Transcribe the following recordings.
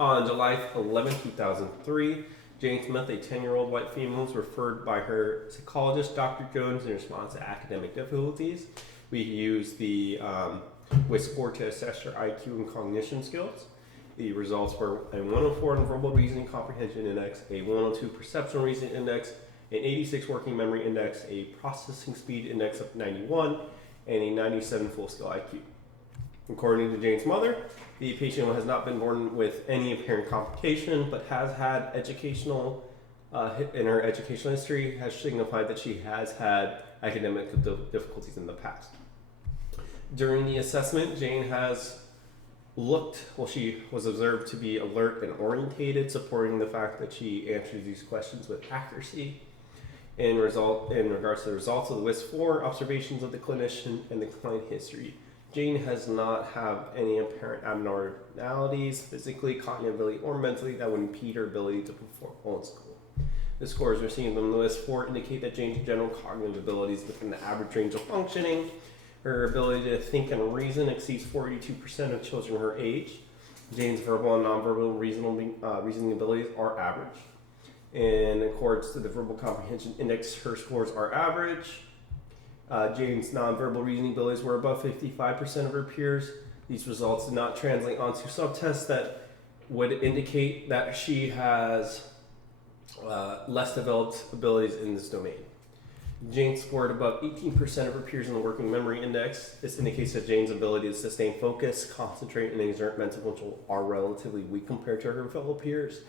On July 11, 2003, Jane Smith, a 10-year-old white female, was referred by her psychologist, Dr. Jones, in response to academic difficulties. We used the WISC-IV to assess her IQ and cognition skills. The results were a 104 in verbal reasoning comprehension index, a 102 perceptual reasoning index, an 86 working memory index, a processing speed index of 91, and a 97 full scale IQ. According to Jane's mother, the patient has not been born with any apparent complication, but has had in her educational history, has signified that she has had academic difficulties in the past. During the assessment, Jane she was observed to be alert and orientated, supporting the fact that she answers these questions with accuracy. In regards to the results of the WISC-IV observations of the clinician and the client history, Jane has not have any apparent abnormalities, physically, cognitively, or mentally, that would impede her ability to perform well in school. The scores received on the WISC-IV indicate that Jane's general cognitive abilities within the average range of functioning. Her ability to think and reason exceeds 42% of children her age. Jane's verbal and nonverbal reasoning abilities are average. In accordance to the verbal comprehension index, her scores are average. Jane's nonverbal reasoning abilities were above 55% of her peers. These results did not translate onto subtests that would indicate that she has less developed abilities in this domain. Jane scored above 18% of her peers in the working memory index. This indicates that Jane's ability to sustain focus, concentrate, and exert mental control are relatively weak compared to her fellow peers.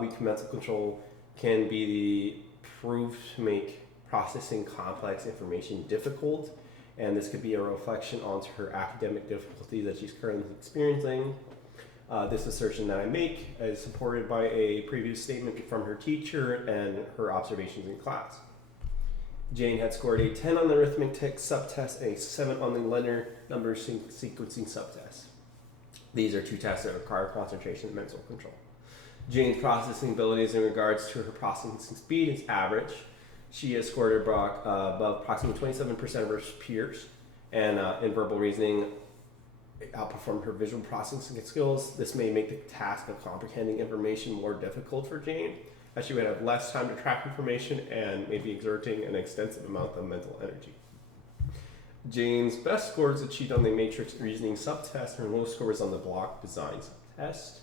Weak mental control can be proved to make processing complex information difficult, and this could be a reflection onto her academic difficulties that she's currently experiencing. This assertion that I make is supported by a previous statement from her teacher and her observations in class. Jane had scored a 10 on the arithmetic subtest and a 7 on the linear number sequencing subtest. These are two tests that require concentration and mental control. Jane's processing abilities in regards to her processing speed is average. She has scored above approximately 27% of her peers, and in verbal reasoning, outperformed her visual processing skills. This may make the task of comprehending information more difficult for Jane, as she would have less time to track information and may be exerting an extensive amount of mental energy. Jane's best scores achieved on the matrix reasoning subtest, and her lowest scores on the block design subtest.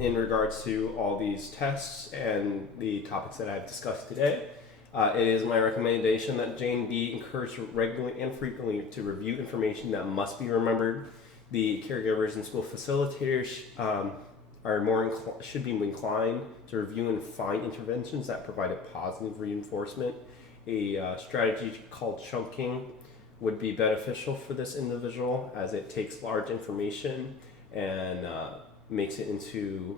In regards to all these tests and the topics that I've discussed today, it is my recommendation that Jane be encouraged regularly and frequently to review information that must be remembered. The caregivers and school facilitators should be inclined to review and find interventions that provide a positive reinforcement. A strategy called chunking would be beneficial for this individual, as it takes large information and makes it into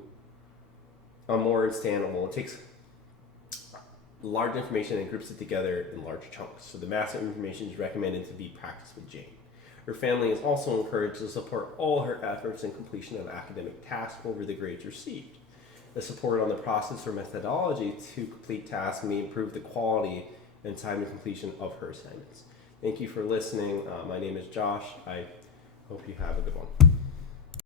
a more understandable. It takes large information and groups it together in large chunks. So the massive information is recommended to be practiced with Jane. Her family is also encouraged to support all her efforts in completion of academic tasks over the grades received. The support on the process or methodology to complete tasks may improve the quality and time of completion of her assignments. Thank you for listening. My name is Josh. I hope you have a good one.